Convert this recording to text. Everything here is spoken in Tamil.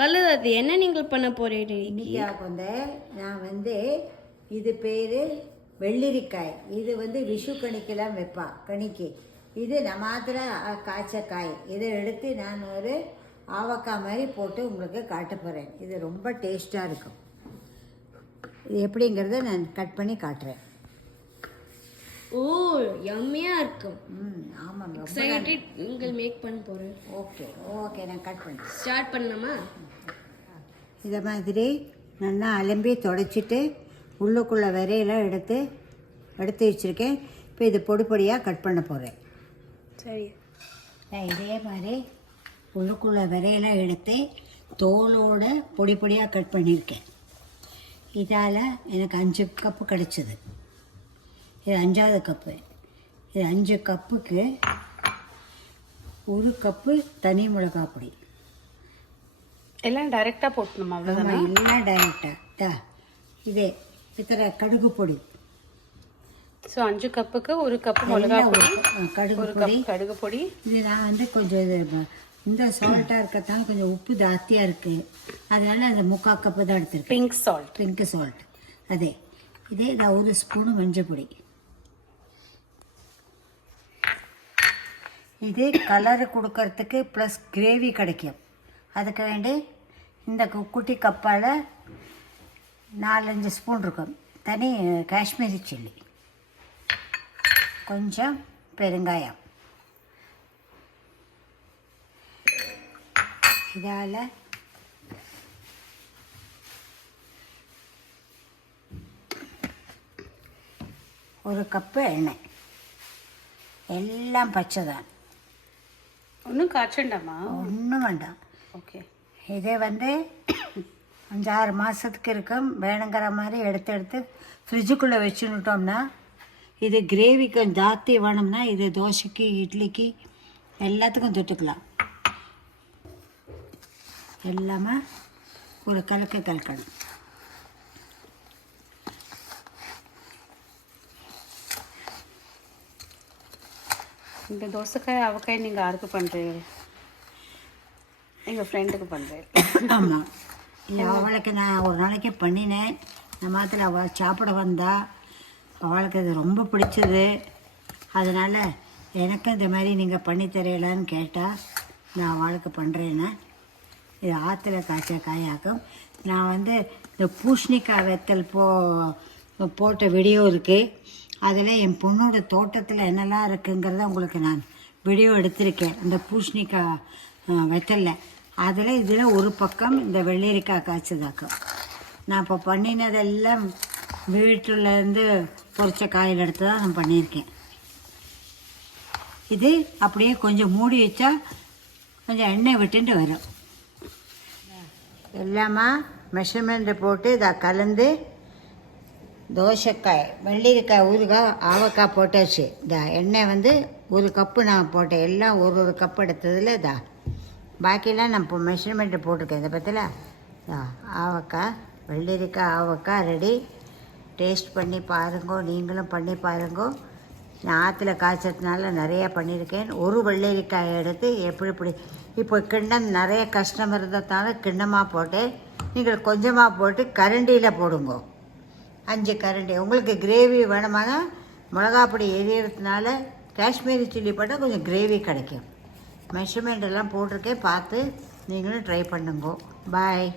நல்லது. அது என்ன நீங்கள் பண்ண போறீர்கள்? இன்னைக்கு வந்து நான் இது பேர் வெள்ளரிக்காய். இது விஷு கணிக்கெல்லாம் வைப்பா கணிக்கு. இது நம்மாத்திர காய்ச்ச காய். இதை எடுத்து நான் ஒரு ஆவக்காய் மாதிரி போட்டு உங்களுக்கு காட்ட போகிறேன். இது ரொம்ப டேஸ்ட்டாக இருக்கும். இது எப்படிங்கிறத நான் கட் பண்ணி காட்டுறேன். ஓ, யம்மியா இருக்கும். ஆமாங்க, எக்ஸைட்டட். நீங்கள் மேக் பண்ண போகிறேன். ஓகே ஓகே, நான் கட் பண்ணேன். ஸ்டார்ட் பண்ணலாமா? இதை மாதிரி நல்லா அலம்பி தொடச்சிட்டு உள்ளுக்குள்ளே விரையெல்லாம் எடுத்து வச்சுருக்கேன். இப்போ இது பொடி பொடியாக கட் பண்ண போகிறேன். சரி. நான் இதே மாதிரி உள்ளுக்குள்ளே விரையெல்லாம் எடுத்து தோலோடு பொடி பொடியாக கட் பண்ணியிருக்கேன். இதால் எனக்கு 5 கப்பு கிடச்சிது. இது 5வது கப்பு. இது 5 கப்புக்கு 1 கப்பு தனி மிளகா பொடி. எல்லாம் டைரெக்டாக போட்டணுமா? அவ்வளோதானே? எல்லாம் டைரெக்டாக. இதே இத்தனை கடுகு பொடி. ஸோ 5 கப்புக்கு 1 கப்பு மிளகா பொடி, கடுகு பொடி. இது நான் கொஞ்சம் இது இந்த சால்ட்டாக இருக்கிறதால கொஞ்சம் உப்பு ஜாஸ்தியாக இருக்குது. அதனால் அந்த 3/4 கப்பு தான் எடுத்துருக்கேன். Pink salt. இதே இதை 1 ஸ்பூனு மஞ்சள் பொடி. இது கலரு கொடுக்கறதுக்கு ப்ளஸ் கிரேவி கிடைக்கும். அதுக்கு வேண்டி இந்த குட்டி கப்பால் 4-5 ஸ்பூன் இருக்கும் தனி காஷ்மீரி சில்லி, கொஞ்சம் பெருங்காயம். இதால் ஒரு கப்பு எண்ணெய். எல்லாம் பச்சை தான். ஒன்றும் காய்ச்சண்டாமா? ஒன்றும் வேண்டாம். ஓகே. இதே 5-6 மாதத்துக்கு இருக்கும். வேணுங்கிற மாதிரி எடுத்து ஃப்ரிட்ஜுக்குள்ளே வச்சுன்னுட்டோம்னா இது கிரேவி கொஞ்சம் ஜாஸ்தி வேணும்னா இது தோசைக்கு இட்லிக்கு எல்லாத்துக்கும் தொட்டுக்கலாம். எல்லாமே ஒரு கலக்கணும். இந்த தோசைக்காய் அவக்காய் நீங்கள் யாருக்கு பண்ணுறீங்க? எங்கள் ஃப்ரெண்டுக்கு பண்ணுறேன். ஆமாம், அவளுக்கு நான் ஒரு நாளைக்கு பண்ணினேன். இந்த மாதிரி அவள் சாப்பிட வந்தா. அவளுக்கு அது ரொம்ப பிடிச்சது. அதனால் எனக்கும் இந்த மாதிரி நீங்கள் பண்ணி தரையலான்னு கேட்டால் நான் அவளுக்கு பண்ணுறேன்னு. இது ஆற்றுல காய்ச்ச காயாக்கும். நான் இந்த பூசணிக்காய் வெத்தல் போட்ட வீடியோ இருக்குது. அதில் என் பொண்ணோட தோட்டத்தில் என்னெல்லாம் இருக்குங்கிறத உங்களுக்கு நான் வீடியோ எடுத்திருக்கேன். இந்த பூசணிக்காய் வெத்தலில் அதில் இதில் ஒரு பக்கம் இந்த வெள்ளரிக்காய் காய்ச்சதாக்கும். நான் இப்போ பண்ணினதெல்லாம் வீட்டிலேருந்து பொரிச்ச காயில் எடுத்து தான் நான் பண்ணியிருக்கேன். இது அப்படியே கொஞ்சம் மூடி வச்சா கொஞ்சம் எண்ணெய் விட்டுட்டு வரும். எல்லாமே மெஷர்மெண்ட்டு போட்டு இதை கலந்து தோசைக்காய், வெள்ளரிக்காய், ஊறுகாய், ஆவக்காய் போட்டாச்சு. இந்த எண்ணெய் 1 கப்பு நான் போட்டேன். எல்லாம் ஒரு கப்பு எடுத்ததில் பாக்கியெல்லாம் நான் இப்போ மெஷர்மெண்ட்டு போட்டிருக்கேன். இதை பற்றில ஆவக்காய், வெள்ளரிக்காய், ஆவக்காய் ரெடி. டேஸ்ட் பண்ணி பாருங்கோ. நீங்களும் பண்ணி பாருங்கோ. நான் ஆற்றுல காய்ச்சதுனால நிறையா பண்ணியிருக்கேன். ஒரு வெள்ளரிக்காயை எடுத்து எப்படி இப்போ கிண்ணம் நிறைய கஸ்டமர் இருந்ததுனால கிண்ணமாக போட்டேன். நீங்கள் கொஞ்சமாக போட்டு கரண்டியில் போடுங்கோ. 5 கரண்டி. உங்களுக்கு கிரேவி வேணுமானா மிளகாப்பொடி எரியறதுனால காஷ்மீரி சில்லி போட்டால் கொஞ்சம் கிரேவி கிடைக்கும். மெஷர்மெண்ட் எல்லாம் போட்டிருக்கேன். பார்த்து நீங்களும் ட்ரை பண்ணுங்கோ. பாய்.